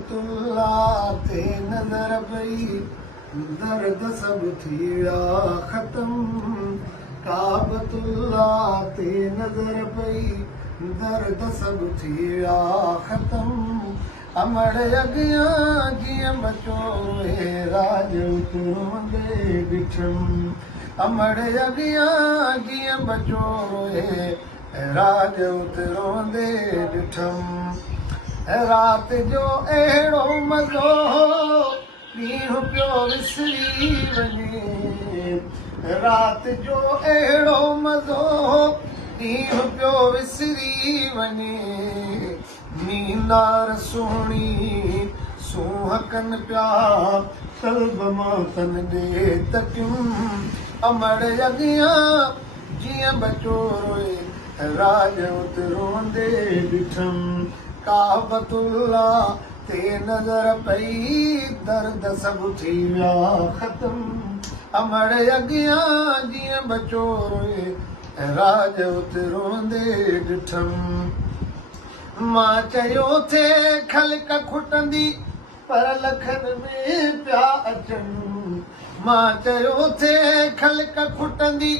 काबतुल्ला ते नज़र पई दर्द सब थिया ख़त्म काबतुल्ला ते नज़र पई दर्द सब थिया ख़त्म अमड़ अॻियां जीअं बचो राज उतरोंदे ॾिठमि अमड़ अॻियां जीअं बचो राज उतरोंदे ॾिठमि रात जो अहिड़ो मज़ो ॾींहुं पियो विसरी वञे रात जो अहिड़ो मज़ो ॾींहुं पियो विसरी वञे नींदार सुहिणी सुहकनि पिया कल्ब मां तन ॾे तकियूं अमड़ अॻियां जीअं बचो रोए राज उतरोंदे ॾिठमि काबतुल्ला ते नज़र पई दर्द सब थी विया ख़त्म अमड़ अॻियां जीअं बचो रोए राज उतरोंदे ॾिठमि मां चयो थे ख़ल्क़ खुटंदी पर लखनि में पिया अचनि मां चयो थे ख़ल्क़ खुटंदी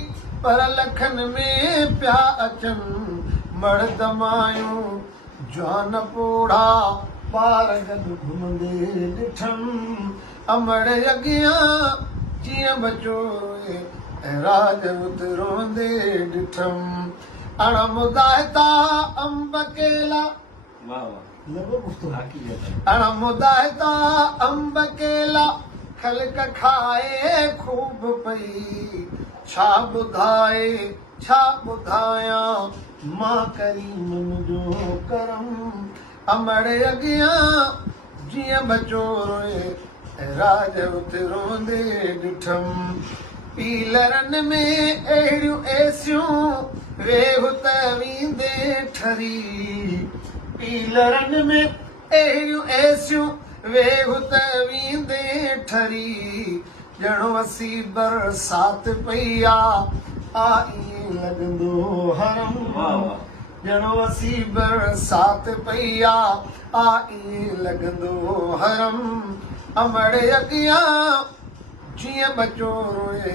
पर लखनि में पिया अचनि मर्द मायूं जवान पोड़ा पार गॾु घुमंदे ॾिठमि अमड़ अॻियां जीअं बचो राज उतरोंदे ॾिठमि अणमुदाइता अंब केला अणमुदाइता अंब केला ख़ल्क़ खाए खूब पई छा ॿुधायां मां करीम जो करम अमड़ अॻियां जीअं बचो रोए राज उतरोंदे ॾिठमि पीलरनि में अहिड़ियूं एसियूं वेहु त वींदे ठरी पीलरनि में अहिड़ियूं एसियूं वेहु त वींदे ठरी ॼणो असी बरसात पई ईअं लॻंदो हरम ॼणो असी बरसात पई ईअं लॻंदो हरम अमड़ अॻियां जीअं बचो रोए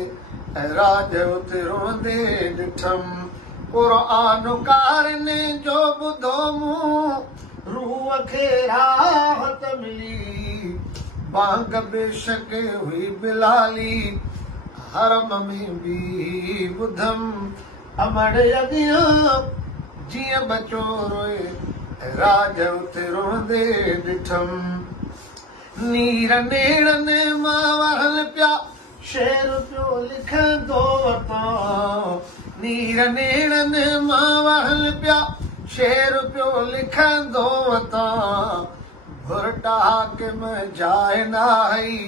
राज उतरोंदे ॾिठमि क़ुरान कारने जो ॿुधो मूं रूह खे राहत मिली बांग बेशक हुई बिलाली हरम में बि ॿुधमि अमड़ अॻियां जीअं बचो रोए राज उतरोंदे ॾिठमि नीर नेड़नि मां वहनि पिया शेर पियो लिखंदो वतां नीर नेड़नि मां वहनि पिया शेर पियो लिखंदो वतां भुरटा हाकिम जाइ नाही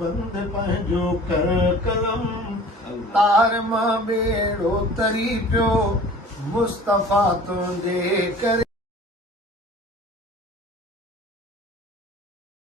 बंदि पंहिंजो कर कलम तार मां ॿेड़ो तरी पियो मुस्तफ़ा तुंहिंजे करे